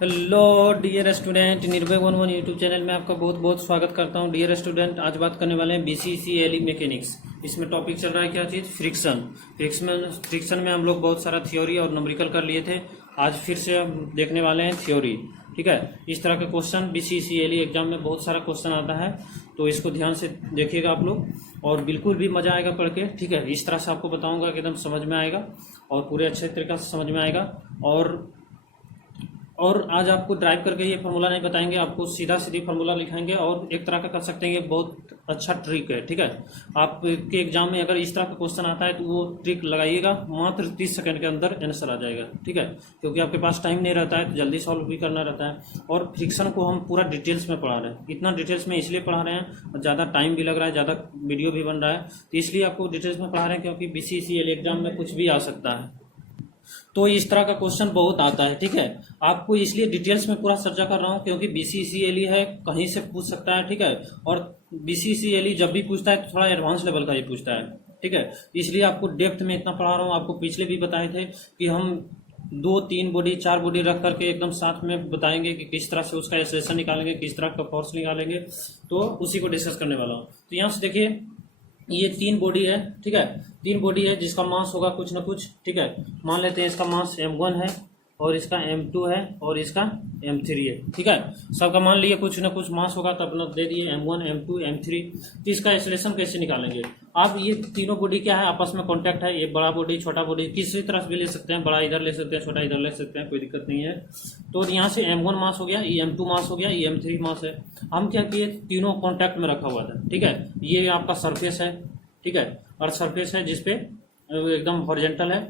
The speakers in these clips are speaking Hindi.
हेलो डियर स्टूडेंट, निर्भय 11 यूट्यूब चैनल में आपका बहुत बहुत स्वागत करता हूं। डियर स्टूडेंट, आज बात करने वाले हैं बीसीसीएलई मैकेनिक्स। इसमें टॉपिक चल रहा है क्या चीज़? फ्रिक्शन में हम लोग बहुत सारा थ्योरी और न्यूमेरिकल कर लिए थे। आज फिर से हम देखने वाले हैं थ्योरी। ठीक है, इस तरह के क्वेश्चन बीसीसीएलई एग्जाम में बहुत सारा क्वेश्चन आता है, तो इसको ध्यान से देखिएगा आप लोग और बिल्कुल भी मज़ा आएगा पढ़ के। ठीक है, इस तरह से आपको बताऊँगा कि एकदम समझ में आएगा और पूरे अच्छे तरीके से समझ में आएगा। और आज आपको ड्राइव करके ये फार्मूला नहीं बताएंगे, आपको सीधा सीधी फार्मूला लिखाएंगे और एक तरह का कर सकते हैं। ये बहुत अच्छा ट्रिक है। ठीक है, आपके एग्जाम में अगर इस तरह का क्वेश्चन आता है तो वो ट्रिक लगाइएगा, मात्र 30 सेकंड के अंदर आंसर आ जाएगा। ठीक है, क्योंकि आपके पास टाइम नहीं रहता है तो जल्दी सॉल्व भी करना रहता है। और फ्रिक्शन को हम पूरा डिटेल्स में पढ़ा रहे हैं। इतना डिटेल्स में इसलिए पढ़ा रहे हैं और ज़्यादा टाइम भी लग रहा है, ज़्यादा वीडियो भी बन रहा है, तो इसलिए आपको डिटेल्स में पढ़ा रहे हैं, क्योंकि बीसीसीएल एग्जाम में कुछ भी आ सकता है। तो इस तरह का क्वेश्चन बहुत आता है। ठीक है, आपको इसलिए डिटेल्स में पूरा चर्चा कर रहा हूँ क्योंकि बीसीसीएलई है, कहीं से पूछ सकता है। ठीक है, और बीसीसीएलई जब भी पूछता है तो थोड़ा एडवांस लेवल का ही पूछता है। ठीक है, इसलिए आपको डेप्थ में इतना पढ़ा रहा हूँ। आपको पिछले भी बताए थे कि हम 2-3 बॉडी 4 बॉडी रख करके एकदम साथ में बताएंगे कि किस तरह से उसका एक्सेलरेशन निकालेंगे, किस तरह का फोर्स निकालेंगे, तो उसी को डिस्कस करने वाला हूँ। तो यहाँ से देखिए, ये 3 बॉडी है। ठीक है, 3 बॉडी है जिसका मास होगा कुछ ना कुछ। ठीक है, मान लेते हैं इसका मास m1 है और इसका m2 है और इसका m3 है। ठीक है, सबका मान लिए कुछ ना कुछ मास होगा, तो अपना दे दिए m1 m2 m3। तो इसका एक्सेलरेशन कैसे निकालेंगे? आप ये तीनों बॉडी क्या है, आपस में कॉन्टैक्ट है। ये बड़ा बॉडी छोटा बॉडी किसी तरह से भी ले सकते हैं, बड़ा इधर ले सकते हैं, छोटा इधर ले सकते हैं, कोई दिक्कत नहीं है। तो यहाँ से m1 मास हो गया, ये m2 मास हो गया, ये m3 मास है। हम क्या किए, तीनों कॉन्टैक्ट में रखा हुआ था। ठीक है, ये आपका सरफेस है। ठीक है, और सरफेस है जिसपे एकदम हॉरिजॉन्टल है,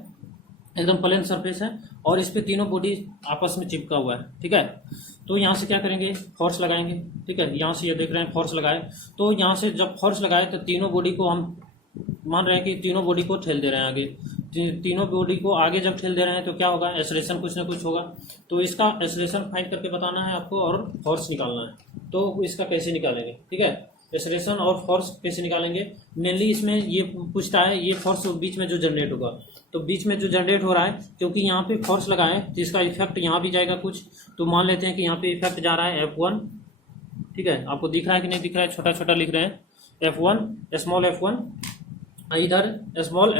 एकदम प्लेन सरफेस है, और इस पे तीनों बॉडी आपस में चिपका हुआ है। ठीक है, तो यहाँ से क्या करेंगे, फोर्स लगाएंगे। ठीक है, यहाँ से ये देख रहे हैं फोर्स लगाए, तो यहाँ से जब फोर्स लगाए तो तीनों बॉडी को हम मान रहे हैं कि तीनों बॉडी को ठेल दे रहे हैं आगे। तीनों बॉडी को आगे जब ठेल दे रहे हैं तो क्या होगा, एक्सेलरेशन कुछ ना कुछ होगा। तो इसका एक्सेलरेशन फाइंड करके बताना है आपको और फोर्स निकालना है। तो इसका कैसे निकालेंगे? ठीक है, एक्सेलरेशन और फोर्स कैसे निकालेंगे? मेनली इसमें ये पूछता है, ये फोर्स बीच में जो जनरेट होगा, तो बीच में जो जनरेट हो रहा है, क्योंकि यहाँ पे फोर्स लगा है तो इसका इफेक्ट यहाँ भी जाएगा कुछ। तो मान लेते हैं कि यहाँ पे इफेक्ट जा रहा है F1। ठीक है, आपको दिख रहा है कि नहीं दिख रहा है? छोटा छोटा लिख रहे हैं F1, स्मॉल F1, इधर स्मॉल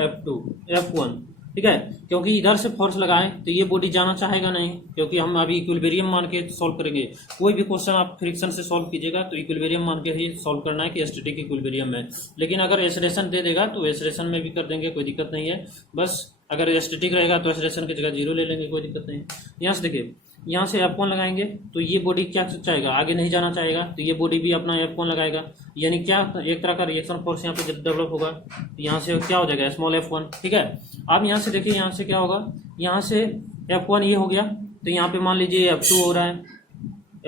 F1। ठीक है, क्योंकि इधर से फोर्स लगाए तो ये बॉडी जाना चाहेगा नहीं, क्योंकि हम अभी इक्विलिब्रियम मान के सॉल्व करेंगे। कोई भी क्वेश्चन आप फ्रिक्शन से सॉल्व कीजिएगा तो इक्विलिब्रियम मान के ही सॉल्व करना है कि स्टैटिक इक्विलिब्रियम है। लेकिन अगर एक्सेलरेशन दे देगा तो एक्सेलरेशन में भी कर देंगे, कोई दिक्कत नहीं है। बस अगर स्टैटिक रहेगा तो एक्सेलरेशन की जगह 0 ले लेंगे, कोई दिक्कत नहीं। यहाँ से देखिए, यहाँ से F1 लगाएंगे तो ये बॉडी क्या चाहेगा, आगे नहीं जाना चाहेगा, तो ये बॉडी भी अपना F1 लगाएगा। यानी क्या, एक तरह का रिएक्शन फोर्स यहाँ पे डेवलप होगा। यहाँ से क्या हो जाएगा, स्मॉल F1। ठीक है, अब यहाँ से देखिए, यहाँ से क्या होगा, यहाँ से F1 ये हो गया, तो यहाँ पे मान लीजिए F2 हो रहा है,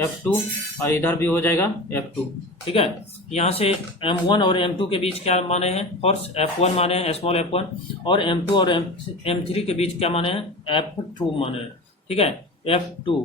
F2, और इधर भी हो जाएगा F2। ठीक है, यहाँ से M1 और M2 के बीच क्या माने हैं, फोर्स F1 माने हैं, स्मॉल F1, और M2 और M3 के बीच क्या माने हैं, F2 माने हैं। ठीक है, F2।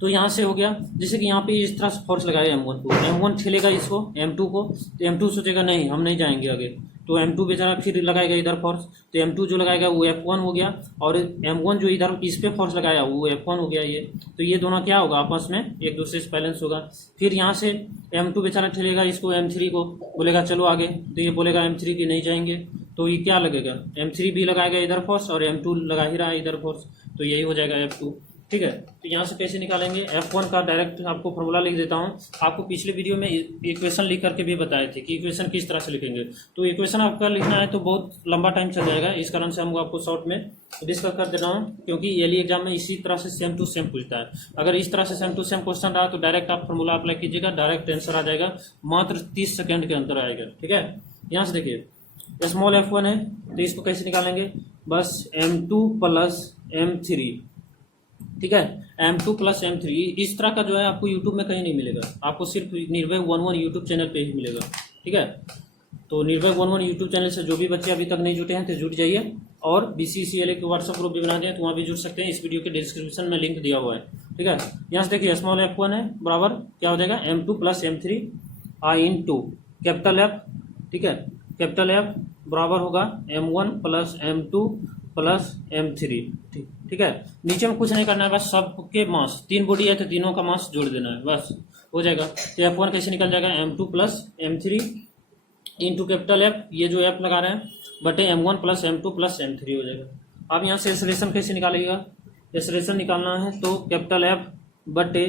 तो यहाँ से हो गया, जैसे कि यहाँ पे इस तरह से फोर्स लगाया M1 को, M1 ठेलेगा इसको M2 को, तो M2 सोचेगा नहीं हम नहीं जाएंगे आगे, तो M2 बेचारा फिर लगाएगा इधर फोर्स, तो M2 जो लगाएगा वो F1 हो गया, और M1 जो इधर इस पे फोर्स लगाया वो F1 हो गया। ये तो ये दोनों क्या होगा, आपस में एक दूसरे से बैलेंस होगा। फिर यहाँ से M2 बेचारा ठेलेगा इसको, M3 को बोलेगा चलो आगे, तो ये बोलेगा M3 की नहीं जाएंगे, तो ये क्या लगेगा, M3 भी लगाएगा इधर फोर्स और M2 लगा ही रहा है इधर फोर्स, तो यही हो जाएगा F2। ठीक है, तो यहाँ से कैसे निकालेंगे, F1 का डायरेक्ट आपको फॉर्मूला लिख देता हूँ। आपको पिछले वीडियो में इक्वेशन लिख करके भी बताए थे कि इक्वेशन किस तरह से लिखेंगे। तो इक्वेशन आपका लिखना है तो बहुत लंबा टाइम चल जाएगा, इस कारण से हम आपको शॉर्ट में डिस्कस कर दे रहा हूँ, क्योंकि एलई एग्जाम में इसी तरह से सेम टू सेम पूछता है। अगर इस तरह से सेम टू सेम क्वेश्चन रहा तो डायरेक्ट आप फॉर्मूला अप्लाई कीजिएगा, डायरेक्ट आंसर आ जाएगा, मात्र 30 सेकेंड के अंदर आएगा। ठीक है, यहाँ से देखिए, स्मॉल F1 है तो इसको कैसे निकालेंगे, बस M2 प्लस M3। ठीक है, M2 प्लस M3, इस तरह का जो है आपको YouTube में कहीं नहीं मिलेगा, आपको सिर्फ निर्भय 11 यूट्यूब चैनल पे ही मिलेगा। ठीक है, तो निर्भय 11 यूट्यूब चैनल से जो भी बच्चे अभी तक नहीं जुटे हैं तो जुट जाइए, और बीसीसीएलई के व्हाट्सएप ग्रुप भी बना दें तो वहाँ भी जुड़ सकते हैं। इस वीडियो के डिस्क्रिप्शन में लिंक दिया हुआ है। ठीक है, यहाँ से देखिए, स्मॉल F1 है बराबर क्या हो जाएगा, M2 plus M3 into capital F। ठीक है, कैपिटल F बराबर होगा M1 plus M2 plus M3। ठीक ठीक है। नीचे में कुछ नहीं करना है, बस सबके मास, 3 बॉडी है तो तीनों का मास जोड़ देना है, बस हो जाएगा। तो F1 कैसे निकल जाएगा, M2 plus M3 into capital F, ये जो F लगा रहे हैं, बटे M1 plus M2 plus M3 हो जाएगा। अब यहाँ से एक्सेलरेशन कैसे निकालिएगा, एक्सेलरेशन निकालना है तो कैपिटल F बटे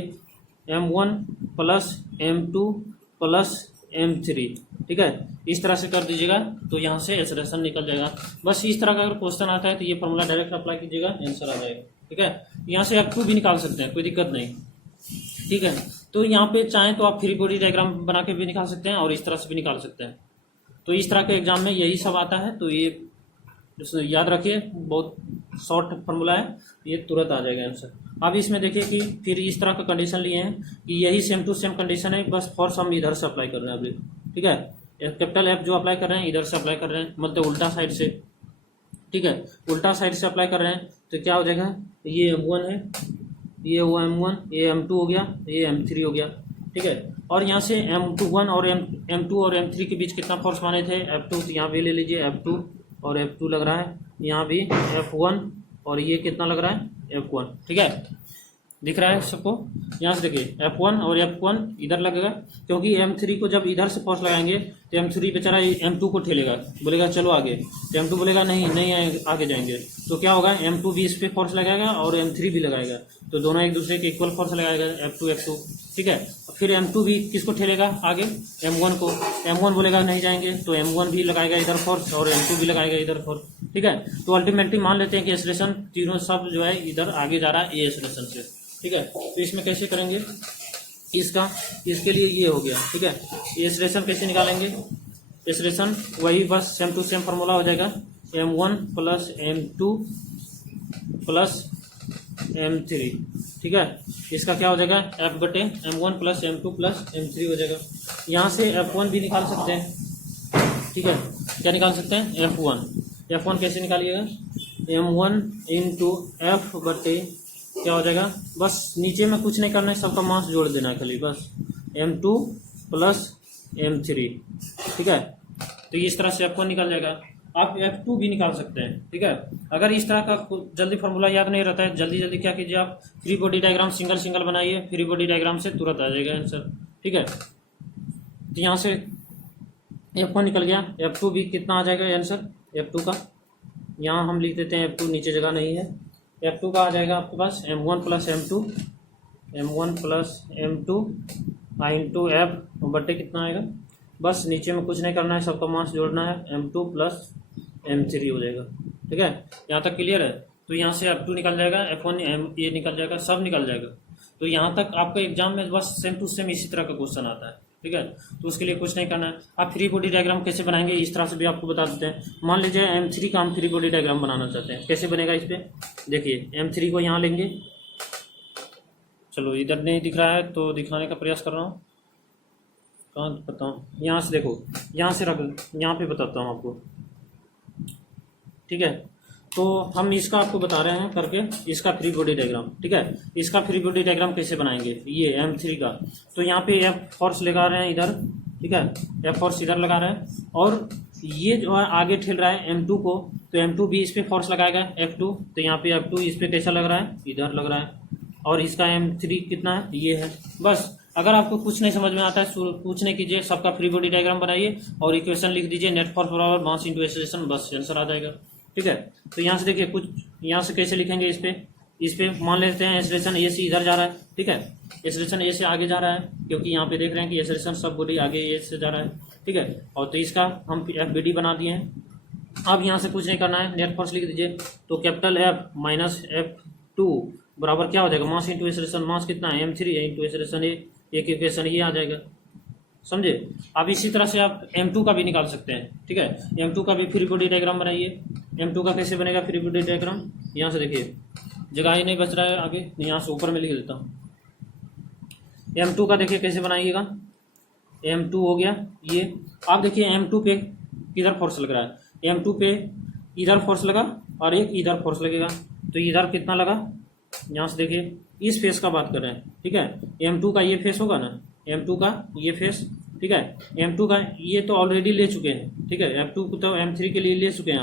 M1 plus M2 plus M3, ठीक है, इस तरह से कर दीजिएगा तो यहाँ से एक्सेलरेशन निकल जाएगा। बस इस तरह का अगर क्वेश्चन आता है तो ये फॉर्मूला डायरेक्ट अप्लाई कीजिएगा, आंसर आ जाएगा, ठीक है। यहाँ से F2 भी निकाल सकते हैं, कोई दिक्कत नहीं, ठीक है। तो यहाँ पे चाहें तो आप फ्री बॉडी डायग्राम बना के भी निकाल सकते हैं और इस तरह से भी निकाल सकते हैं। तो इस तरह के एग्जाम में यही सब आता है, तो ये याद रखिए, बहुत शॉर्ट फार्मूला है, ये तुरंत आ जाएगा आंसर। अब इसमें देखिए कि फिर इस तरह का कंडीशन लिए हैं कि यही सेम टू सेम कंडीशन है, बस फोर्स हम इधर से अप्लाई कर रहे हैं अभी, ठीक है। कैपिटल F जो अप्लाई कर रहे हैं इधर से अप्लाई कर रहे हैं, मतलब उल्टा साइड से, ठीक है, उल्टा साइड से अप्लाई कर रहे हैं तो क्या हो जाएगा, ये M1 है, ये वो M1, ये M2 हो गया, ये M3 हो गया, ठीक है। और यहाँ से M21 और M2 और M3 के बीच कितना फोर्स माने थे, F2, तो यहाँ भी ले लीजिए F2 और F2 लग रहा है, यहाँ भी F1 और ये कितना लग रहा है F1, ठीक है, दिख रहा है सबको। यहाँ से देखिए F1 और F1 इधर लगेगा, क्योंकि M3 को जब इधर से फोर्स लगाएंगे तो M3 बेचारा M2 को ठेलेगा, बोलेगा चलो आगे, तो M2 बोलेगा नहीं आगे जाएंगे, तो क्या होगा, M2 भी इस पर फोर्स लगाएगा और M3 भी लगाएगा, तो दोनों एक दूसरे के इक्वल फोर्स लगाएगा, F2, ठीक है। फिर M2 भी किसको ठेलेगा आगे, M1 को, M1 बोलेगा नहीं जाएंगे तो M1 भी लगाएगा इधर फोर्स और M2 भी लगाएगा इधर फोर्स, ठीक है। तो अल्टीमेटली मान लेते हैं कि एक्सेलरेशन तीनों सब जो है इधर आगे जा रहा है ये एक्सेलरेशन से, ठीक है। तो इसमें कैसे करेंगे, इसके लिए ये हो गया, ठीक है। ये एक्सेलरेशन कैसे निकालेंगे, एक्सेलरेशन वही बस सेम टू सेम फार्मूला हो जाएगा, M1 plus M2 plus M3, ठीक है। इसका क्या हो जाएगा, F बटे M1 plus M2 plus M3 हो जाएगा। यहाँ से F1 भी निकाल सकते हैं, ठीक है, क्या निकाल सकते हैं, F1 कैसे निकालिएगा, M1 इंटू F बटे क्या हो जाएगा, बस नीचे में कुछ नहीं करना है, सबका मास जोड़ देना है खाली, बस M2 प्लस M3, ठीक है। तो इस तरह से F1 निकल जाएगा। आप F2 भी निकाल सकते हैं, ठीक है। अगर इस तरह का जल्दी फार्मूला याद नहीं रहता है, जल्दी क्या कीजिए, आप फ्री बॉडी डायग्राम सिंगल बनाइए, फ्री बॉडी डायग्राम से तुरंत आ जाएगा आंसर, ठीक है। तो यहाँ से F1 निकल गया, F2 भी कितना आ जाएगा आंसर F2 का, यहाँ हम लिख देते हैं F2, नीचे जगह नहीं है, F2 का आ जाएगा आपके पास M1 plus M2 into F बटे कितना आएगा, बस नीचे में कुछ नहीं करना है, सबका मास जोड़ना है, M2 प्लस M3 हो जाएगा, ठीक है। यहाँ तक क्लियर है। तो यहाँ से F2 निकल जाएगा, F1 ये निकल जाएगा, सब निकल जाएगा। तो यहाँ तक आपका एग्जाम में बस सेम टू सेम इसी तरह का क्वेश्चन आता है, ठीक है। तो उसके लिए कुछ नहीं करना है। आप फ्री बॉडी डायग्राम कैसे बनाएंगे इस तरह से भी आपको बता देते हैं। मान लीजिए M3 का हम फ्री बॉडी डायग्राम बनाना चाहते हैं, कैसे बनेगा इस पर देखिए, M3 को यहाँ लेंगे, चलो इधर नहीं दिख रहा है तो दिखाने का प्रयास कर रहा हूँ, कहाँ बताऊँ, यहाँ से देखो, यहाँ से रख, यहाँ पे बताता हूँ आपको, ठीक है। तो हम इसका आपको बता रहे हैं करके, इसका फ्री बॉडी डायग्राम, ठीक है। इसका फ्री बॉडी डायग्राम कैसे बनाएंगे, ये M3 का, तो यहाँ पे F फोर्स लगा रहे हैं इधर, ठीक है, F फोर्स इधर लगा रहे हैं, और ये जो है आगे ठेल रहा है M2 को, तो M2 भी इस पर फोर्स लगाएगा F2, तो यहाँ पे F2 इस पर कैसा लग रहा है, इधर लग रहा है, और इसका M3 कितना है, ये है। बस अगर आपको कुछ नहीं समझ में आता है कुछ नहीं कीजिए, सबका फ्री बॉडी डायग्राम बनाइए और इक्वेशन लिख दीजिए, नेट फोर्स बराबर मास इंटू एक्सेलरेशन, बस आंसर आ जाएगा, ठीक है। तो यहाँ से देखिए, कुछ यहाँ से कैसे लिखेंगे, इस पे मान लेते हैं एक्सेलरेशन ए से इधर जा रहा है, ठीक है, एक्सेलरेशन ए से आगे जा रहा है, क्योंकि यहाँ पे देख रहे हैं कि एक्सेलरेशन सब बॉडी आगे ए से जा रहा है, ठीक है। और तो इसका हम FBD बना दिए हैं। अब यहाँ से कुछ नहीं करना है, नेट फोर्स लिख दीजिए, तो कैपिटल F माइनस F2 बराबर क्या हो जाएगा, मास इंटू एक्सेलरेशन, मास कितना है M3 इंटू एक्सेलरेशन ए, एक इक्वेशन ये आ जाएगा, समझे। अब इसी तरह से आप M2 का भी निकाल सकते हैं, ठीक है। M2 का भी फ्री बॉडी डायग्राम बनाइए। M2 का कैसे बनेगा फ्री बॉडी डायग्राम, यहाँ से देखिए, जगह ही नहीं बच रहा है आगे, यहाँ से ऊपर में लिख देता हूँ। M2 का देखिए कैसे बनाइएगा, M2 हो गया ये। आप देखिए M2 पे किधर फोर्स लग रहा है, M2 पे इधर फोर्स लगा और एक इधर फोर्स लगेगा, तो इधर कितना लगा, यहाँ से देखिए, इस फेस का बात कर रहे हैं, ठीक है। M2 का ये फेस होगा ना, M2 का ये फेस, ठीक है। M2 का ये तो ऑलरेडी ले चुके हैं, ठीक है। F2 को तो M3 के लिए ले चुके हैं,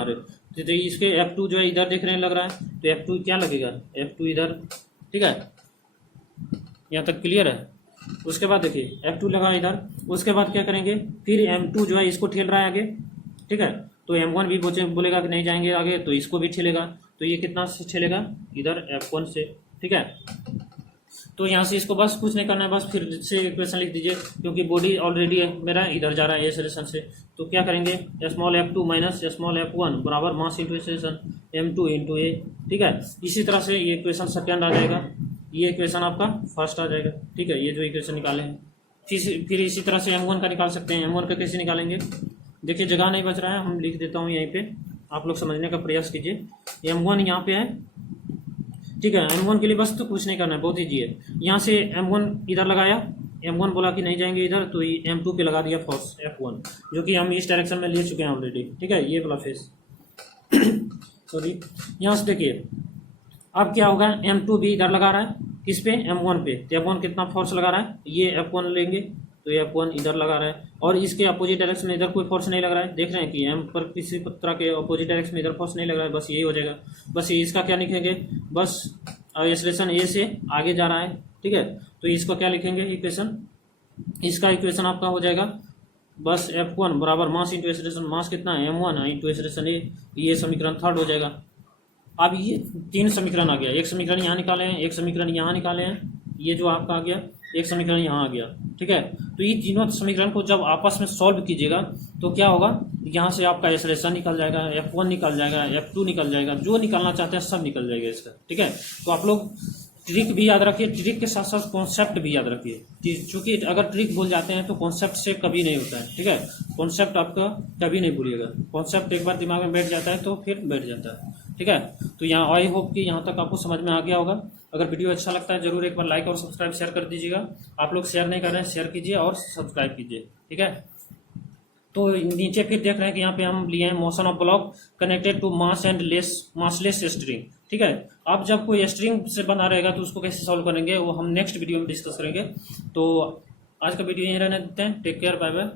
तो इसके F2 जो है इधर देख रहे हैं लग रहा है, तो F2 क्या लगेगा, F2 इधर, ठीक है, यहाँ तक क्लियर है। उसके बाद देखिए F2 लगा इधर, उसके बाद क्या करेंगे, फिर M2 जो है इसको ठेल रहा है आगे, ठीक है, तो M1 भी बोलेगा कि नहीं जाएंगे आगे, तो इसको भी ठेलेगा, तो ये कितना से ठेलेगा, इधर F1 से, ठीक है। तो यहाँ से इसको बस कुछ नहीं करना है, बस फिर से इक्वेशन लिख दीजिए, क्योंकि बॉडी ऑलरेडी मेरा इधर जा रहा है एक्सेलरेशन से, तो क्या करेंगे, small F2 minus small F1 बराबर mass into acceleration M2 into A, ठीक है। इसी तरह से ये इक्वेशन सेकेंड आ जाएगा, ये इक्वेशन आपका फर्स्ट आ जाएगा, ठीक है, ये जो इक्वेशन निकाले हैं। फिर इसी तरह से M1 का निकाल सकते हैं। M1 का कैसे निकालेंगे, देखिए जगह नहीं बच रहा है, हम लिख देता हूँ यहीं पे, आप लोग समझने का प्रयास कीजिए। M1 यहाँ पे है, ठीक है, M1 के लिए बस तो कुछ नहीं करना है, बहुत ईजी है। यहाँ से M1 इधर लगाया, M1 बोला कि नहीं जाएंगे इधर, तो M2 पे लगा दिया फोर्स F1, जो कि हम इस डायरेक्शन में ले चुके हैं ऑलरेडी, ठीक है, ये वाला फेस सॉरी। यहाँ से देखिए अब क्या होगा, M2 भी इधर लगा रहा है, किस पे, M1 पे, तो F1 कितना फोर्स लगा रहा है, ये F1 लेंगे, तो F1 इधर लगा रहा है, और इसके अपोजिट डायरेक्शन में इधर कोई फोर्स नहीं लग रहा है, देख रहे हैं कि M पर किसी तरह के अपोजिट डायरेक्शन में इधर फोर्स नहीं लग रहा है, बस यही हो जाएगा। बस ये इसका क्या लिखेंगे, बस एक्सेलरेशन ए से आगे जा रहा है, ठीक है, तो इसको क्या लिखेंगे इक्वेशन, इसका इक्वेशन आपका हो जाएगा बस F1 बराबर मास इंटू एक्सेलरेशन, मास कितना है M1 इंटू एक्सेलरेशन ए, ये समीकरण थर्ड हो जाएगा। अब ये तीन समीकरण आ गया, एक समीकरण यहाँ निकाले हैं, एक समीकरण यहाँ निकाले हैं, ये जो आपका आ गया, एक समीकरण यहाँ आ गया, ठीक है। तो ये तीनों समीकरण को जब आपस में सॉल्व कीजिएगा तो क्या होगा, यहाँ से आपका एक्सेलरेशन निकल जाएगा, F1 निकल जाएगा, F2 निकल जाएगा, जो निकालना चाहते हैं सब निकल जाएगा इसका, ठीक है। तो आप लोग ट्रिक भी याद रखिए, ट्रिक के साथ साथ कॉन्सेप्ट भी याद रखिए, क्योंकि अगर ट्रिक भूल जाते हैं तो कॉन्सेप्ट से कभी नहीं होता है, ठीक है। कॉन्सेप्ट आपका कभी नहीं भूलिएगा, कॉन्सेप्ट एक बार दिमाग में बैठ जाता है तो फिर बैठ जाता है, ठीक है। तो यहाँ आई होप कि यहाँ तक आपको समझ में आ गया होगा। अगर वीडियो अच्छा लगता है जरूर एक बार लाइक और सब्सक्राइब शेयर कर दीजिएगा। आप लोग शेयर नहीं कर रहे हैं, शेयर कीजिए और सब्सक्राइब कीजिए, ठीक है। तो नीचे फिर देख रहे हैं कि यहाँ पे हम लिए हैं motion of block connected to mass and massless string, ठीक है। अब जब कोई स्ट्रिंग से बना रहेगा तो उसको कैसे सॉल्व करेंगे वो हम नेक्स्ट वीडियो में डिस्कस करेंगे। तो आज का वीडियो यहीं रहने देते हैं, टेक केयर, बाय बाय।